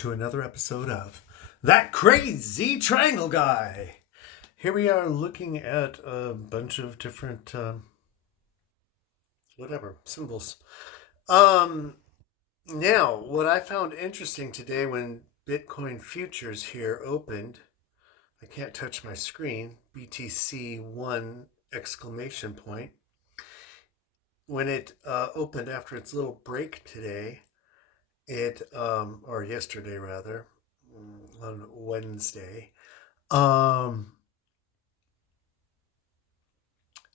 to another episode of That Crazy Triangle Guy. Here we are looking at a bunch of different, symbols. Now, what I found interesting today when Bitcoin futures here opened, I can't touch my screen, BTC1 exclamation point. When it opened after its little break today, or yesterday rather, on Wednesday,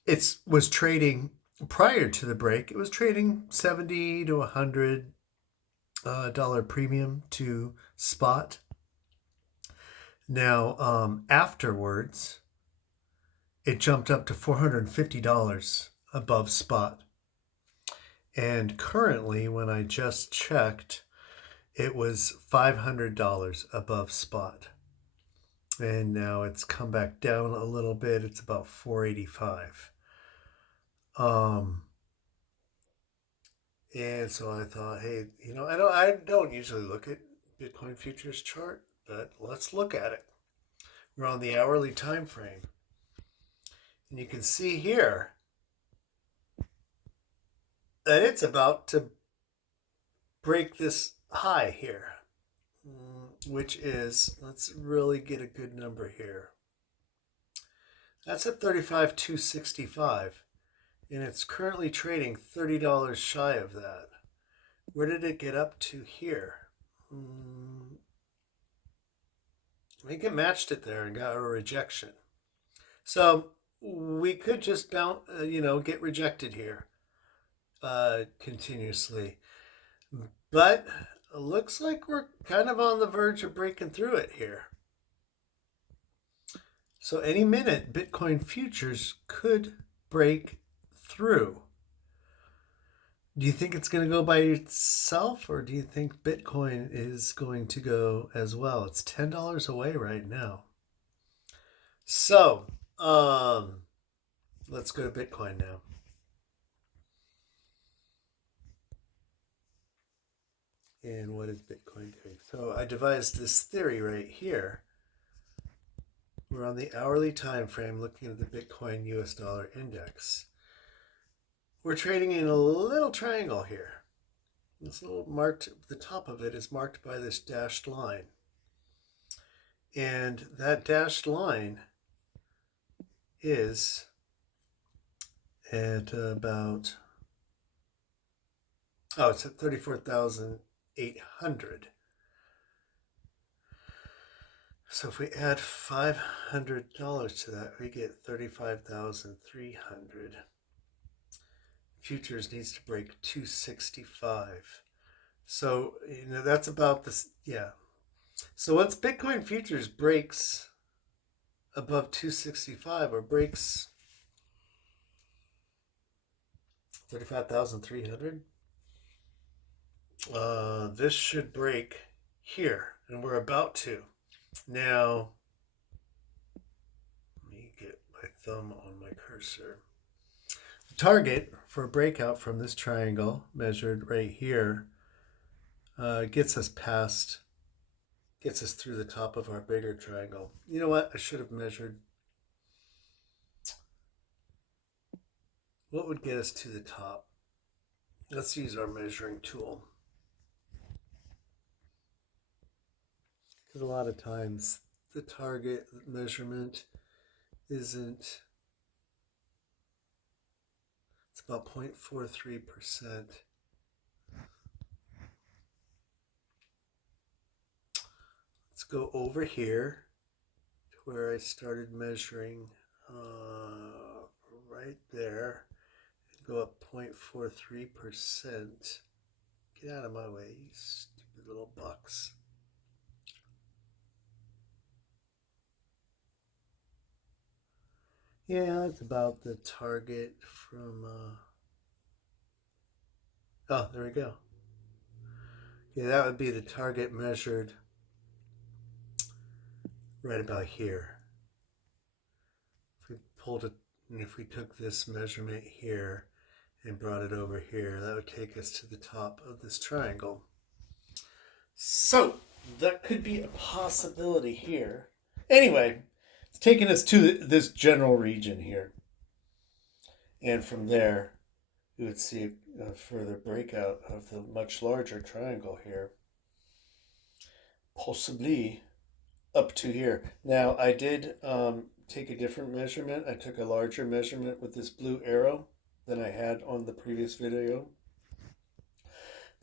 it was trading prior to the break. It was trading $70 to $100 premium to spot. Now, afterwards, it jumped up to $450 above spot. And currently, when I just checked, it was $500 above spot. And now it's come back down a little bit. It's about $485. And so I thought, hey, I don't usually look at Bitcoin futures chart, but let's look at it. We're on the hourly time frame. And you can see here that it's about to break this high here, which is, let's really get a good number here. That's at 35,265, and it's currently trading $30 shy of that. Where did it get up to here? I think it matched it there and got a rejection. So we could just get rejected here continuously. But it looks like we're kind of on the verge of breaking through it here. So any minute, Bitcoin futures could break through. Do you think it's going to go by itself, or do you think Bitcoin is going to go as well? It's $10 away right now. So let's go to Bitcoin now. And what is Bitcoin doing? So I devised this theory right here. We're on the hourly time frame looking at the Bitcoin US dollar index. We're trading in a little triangle here. This little marked, the top of it is marked by this dashed line. And that dashed line is at about, it's at 34,800. So if we add $500 to that, we get 35,300. Futures needs to break 265. So, that's about this. Yeah. So once Bitcoin futures breaks above 265 or breaks 35,300, this should break here, and we're about to. Now, let me get my thumb on my cursor. The target for a breakout from this triangle, measured right here, gets us through the top of our bigger triangle. You know what? I should have measured. What would get us to the top? Let's use our measuring tool. Because a lot of times the target measurement isn't, it's about 0.43%. Let's go over here to where I started measuring right there, and go up 0.43%. Get out of my way, you stupid little bucks. Yeah, that's about the target from, there we go. Okay, that would be the target measured right about here. If we pulled it, and if we took this measurement here and brought it over here, that would take us to the top of this triangle. So that could be a possibility here. Anyway, it's taking us to this general region here. And from there, you would see a further breakout of the much larger triangle here. Possibly up to here. Now, I did take a different measurement. I took a larger measurement with this blue arrow than I had on the previous video,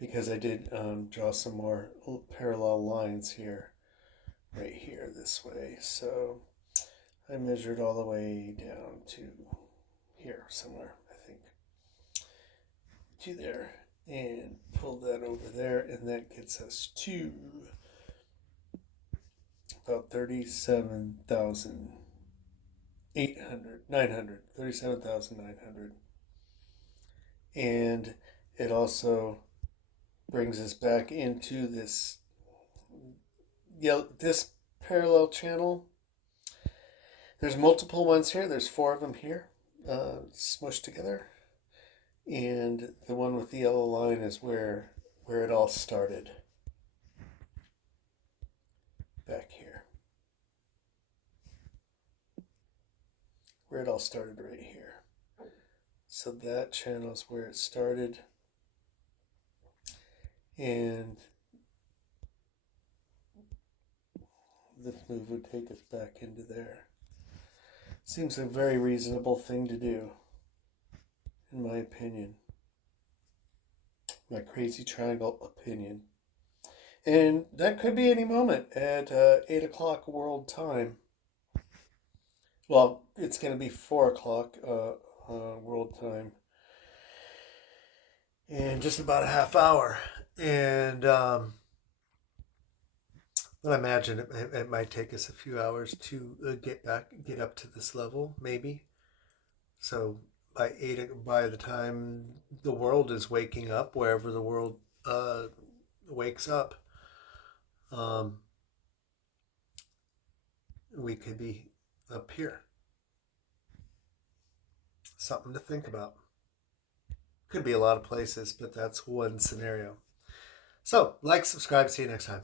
because I did draw some more parallel lines here, right here this way. So I measured all the way down to here somewhere, I think, to there, and pulled that over there, and that gets us to about 37,900. And it also brings us back into this parallel channel. There's multiple ones here. There's 4 of them here, smushed together. And the one with the yellow line is where it all started. Back here. Where it all started right here. So that channel is where it started. And this move would take us back into there. Seems a very reasonable thing to do, in my opinion. My crazy triangle opinion. And that could be any moment at 8 o'clock world time. Well, it's going to be 4 o'clock world time. In just about a half hour. And but I imagine it might take us a few hours to get up to this level, maybe. So by the time the world is waking up, wherever the world wakes up, we could be up here. Something to think about. Could be a lot of places, but that's one scenario. So, like, subscribe, see you next time.